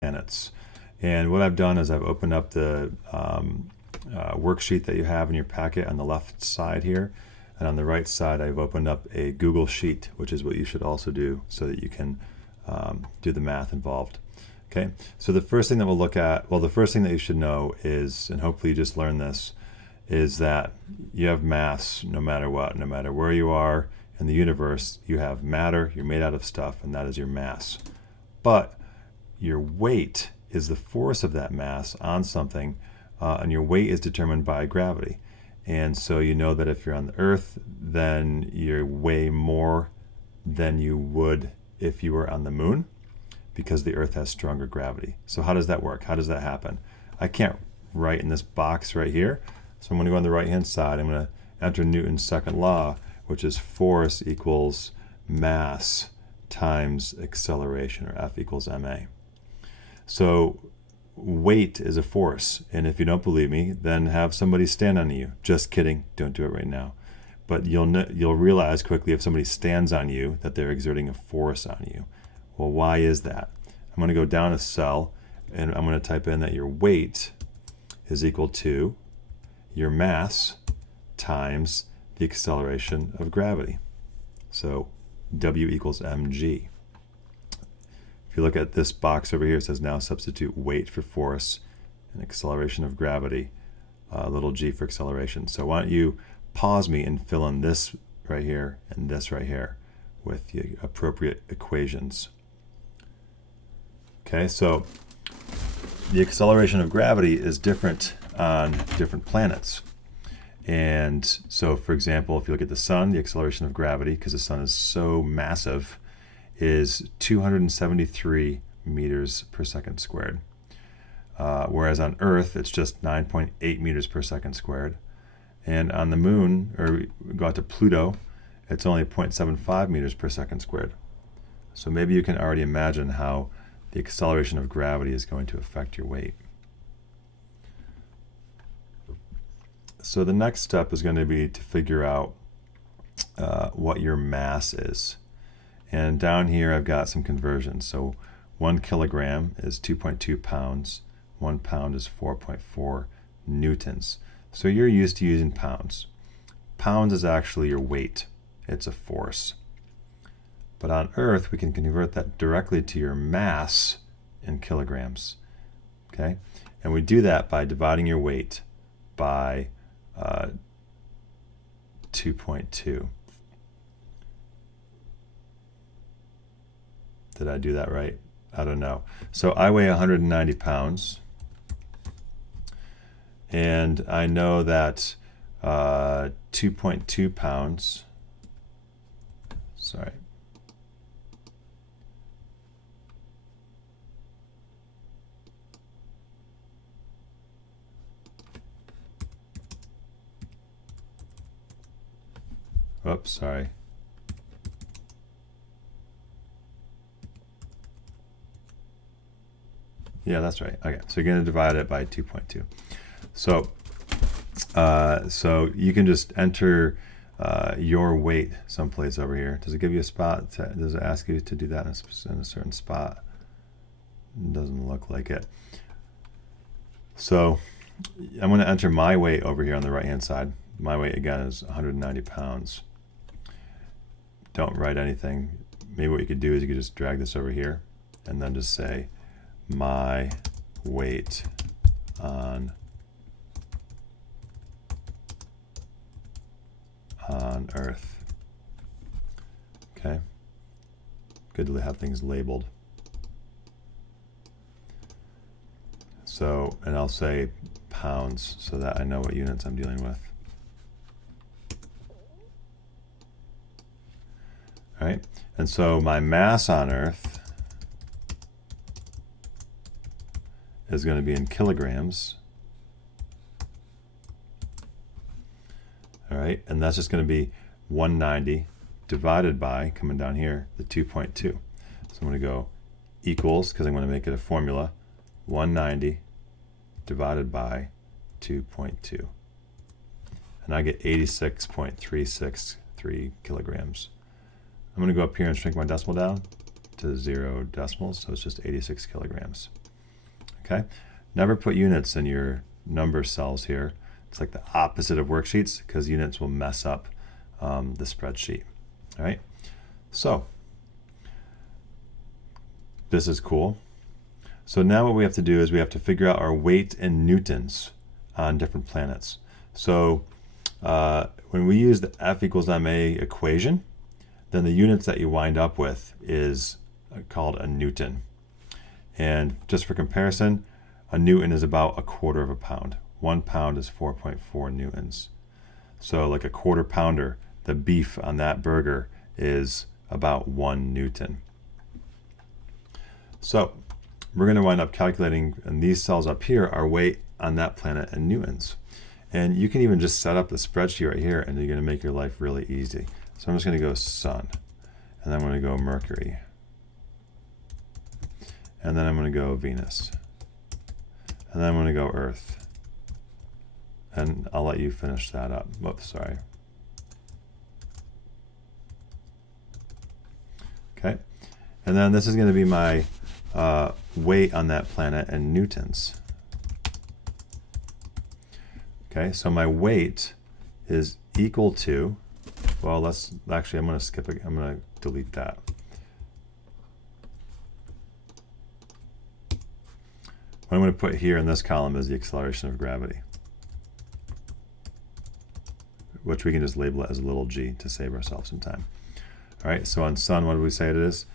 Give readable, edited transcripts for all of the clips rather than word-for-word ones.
planets. And what I've done is I've opened up the worksheet that you have in your packet on the left side here. And on the right side, I've opened up a Google Sheet, which is what you should also do so that you can do the math involved. Okay, so the first thing that we'll look at, well, the first thing that you should know is, and hopefully you just learned this, is that you have mass no matter what, no matter where you are in the universe, you have matter, you're made out of stuff, and that is your mass. But your weight is the force of that mass on something, and your weight is determined by gravity. And so you know that if you're on the Earth, then you weigh more than you would if you were on the moon, because the Earth has stronger gravity. So how does that work? How does that happen? I can't write in this box right here. So I'm going to go on the right-hand side. I'm going to enter Newton's second law, which is force equals mass times acceleration, or F equals ma. So weight is a force, and if you don't believe me, then have somebody stand on you. Just kidding, don't do it right now. But you'll realize quickly if somebody stands on you that they're exerting a force on you. Well, why is that? I'm going to go down a cell, and I'm going to type in that your weight is equal to your mass times the acceleration of gravity. So W equals mg. If you look at this box over here, it says now substitute weight for force and acceleration of gravity, little g for acceleration. So why don't you pause me and fill in this right here and this right here with the appropriate equations. Okay, so the acceleration of gravity is different on different planets. And so, for example, if you look at the sun, the acceleration of gravity, because the sun is so massive, is 273 meters per second squared. Whereas on Earth, it's just 9.8 meters per second squared. And on the moon, or we go out to Pluto, it's only 0.75 meters per second squared. So maybe you can already imagine how the acceleration of gravity is going to affect your weight. So the next step is going to be to figure out what your mass is. And down here I've got some conversions. So 1 kilogram is 2.2 pounds. 1 pound is 4.4 newtons. So you're used to using pounds. Pounds is actually your weight. It's a force. But on Earth, we can convert that directly to your mass in kilograms. Okay? And we do that by dividing your weight by 2.2. Did I do that right? I don't know. So I weigh 190 pounds. And I know that 2.2 pounds, sorry. Oops, sorry. Yeah, that's right. Okay, so you're going to divide it by 2.2. So, so you can just enter your weight someplace over here. Does it give you a spot? Does it ask you to do that in a certain spot? It doesn't look like it. So I'm going to enter my weight over here on the right-hand side. My weight, again, is 190 pounds. Don't write anything. Maybe what you could do is you could just drag this over here and then just say my weight on Earth. Okay. Good to have things labeled. So, and I'll say pounds so that I know what units I'm dealing with. All right. And so my mass on Earth is going to be in kilograms. All right, and that's just going to be 190 divided by, coming down here, the 2.2. So I'm going to go equals, because I'm going to make it a formula, 190 divided by 2.2. And I get 86.363 kilograms. I'm going to go up here and shrink my decimal down to 0 decimals, so it's just 86 kilograms. Okay, never put units in your number cells here. It's like the opposite of worksheets because units will mess up the spreadsheet. All right, so this is cool. So now what we have to do is we have to figure out our weight in newtons on different planets. So when we use the F equals ma equation, then the units that you wind up with is called a newton. And just for comparison, a newton is about a quarter of a pound. 1 pound is 4.4 newtons. So like a quarter pounder, the beef on that burger is about 1 newton. So we're going to wind up calculating in these cells up here our weight on that planet in newtons. And you can even just set up the spreadsheet right here and you're going to make your life really easy. So I'm just going to go Sun, and then I'm going to go Mercury, and then I'm going to go Venus, and then I'm going to go Earth. And I'll let you finish that up. Whoops, sorry. Okay, and then this is going to be my weight on that planet in newtons. Okay, so my weight is equal to, well, let's actually, I'm going to skip it. I'm going to delete that. What I'm going to put here in this column is the acceleration of gravity, which we can just label it as a little g to save ourselves some time. All right, so on Sun, what do we say it is?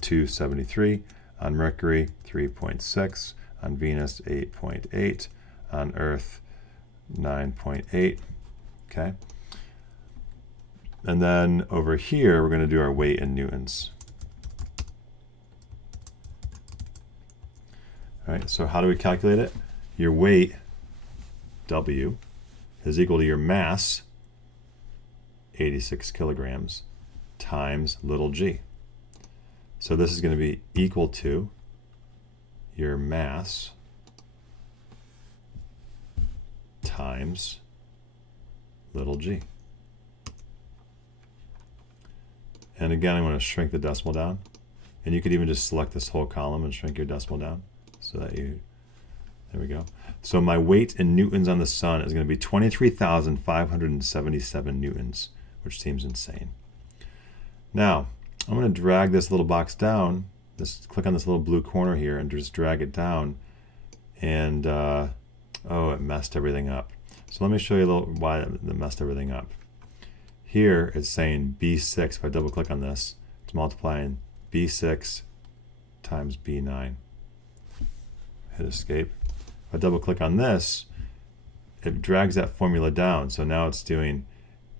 273. On Mercury, 3.6. On Venus, 8.8. On Earth, 9.8. Okay. And then over here, we're going to do our weight in newtons. All right, so how do we calculate it? Your weight, W, is equal to your mass, 86 kilograms, times little g. So this is going to be equal to your mass times little g. And again, I'm going to shrink the decimal down. And you could even just select this whole column and shrink your decimal down so that you, there we go. So my weight in newtons on the Sun is going to be 23,577 newtons, which seems insane. Now, I'm going to drag this little box down, click on this little blue corner here and just drag it down. And, oh, it messed everything up. So let me show you a little why it messed everything up. Here it's saying B6, if I double click on this, it's multiplying B6 times B9. Hit escape. If I double click on this, it drags that formula down. So now it's doing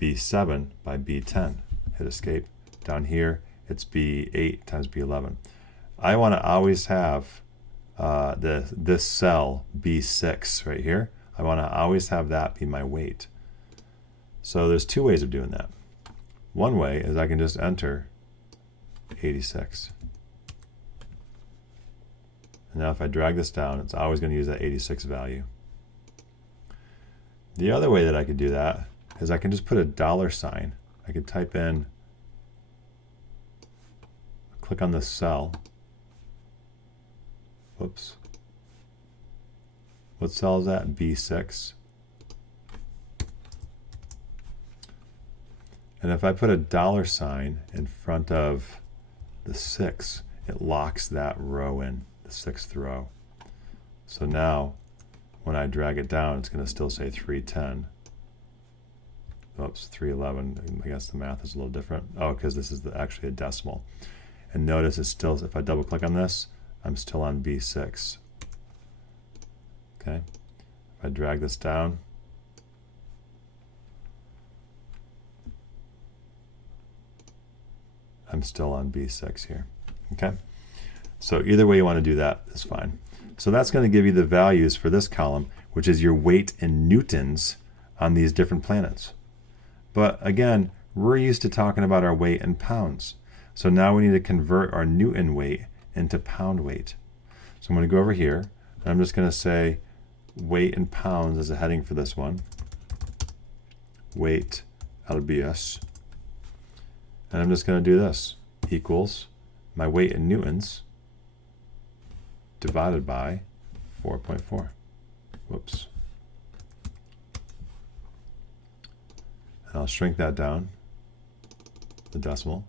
B7 by B10. Hit escape. Down here, it's B8 times B11. I want to always have this cell B6 right here. I want to always have that be my weight. So there's two ways of doing that. One way is I can just enter 86. And now if I drag this down, it's always going to use that 86 value. The other way that I could do that is I can just put a $sign. I could type in, click on this cell. Whoops. What cell is that? B6. And if I put a $sign in front of the 6, it locks that row in, the 6th row. So now, when I drag it down, it's going to still say 310. Oops, 311. I guess the math is a little different. Oh, because this is actually a decimal. And notice it's still, if I double click on this, I'm still on B6. Okay. If I drag this down, I'm still on B6 here. Okay. So either way you want to do that is fine. So that's going to give you the values for this column, which is your weight in newtons on these different planets. But again, we're used to talking about our weight in pounds. So now we need to convert our newton weight into pound weight. So I'm going to go over here, and I'm just going to say weight in pounds as a heading for this one. Weight LBS. And I'm just going to do this. Equals my weight in newtons divided by 4.4. Whoops. And I'll shrink that down, the decimal.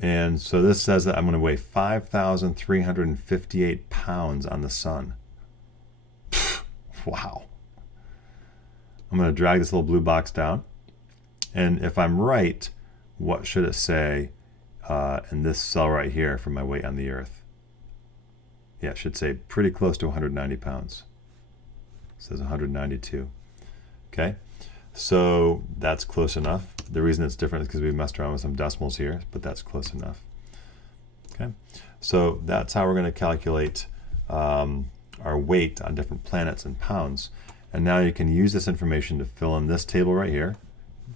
And so this says that I'm going to weigh 5,358 pounds on the sun. Wow. I'm going to drag this little blue box down. And if I'm right, what should it say in this cell right here for my weight on the Earth? Yeah, it should say pretty close to 190 pounds. It says 192. Okay, so that's close enough. The reason it's different is because we messed around with some decimals here, but that's close enough. Okay, so that's how we're going to calculate our weight on different planets in pounds. And now you can use this information to fill in this table right here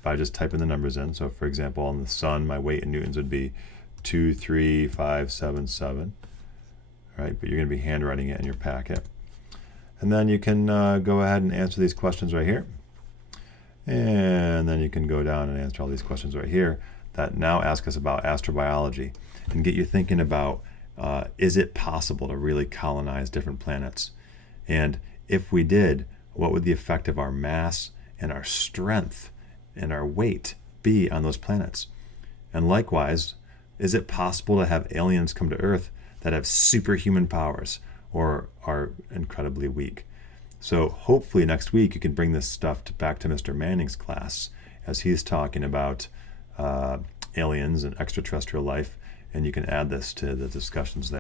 by just typing the numbers in. So for example, on the sun, my weight in newtons would be 23577. Right, but you're going to be handwriting it in your packet. And then you can go ahead and answer these questions right here. And then you can go down and answer all these questions right here that now ask us about astrobiology and get you thinking about, is it possible to really colonize different planets? And if we did, what would the effect of our mass and our strength and our weight be on those planets? And likewise, is it possible to have aliens come to Earth that have superhuman powers or are incredibly weak? So hopefully next week you can bring this stuff back to Mr. Manning's class as he's talking about aliens and extraterrestrial life, and you can add this to the discussions there.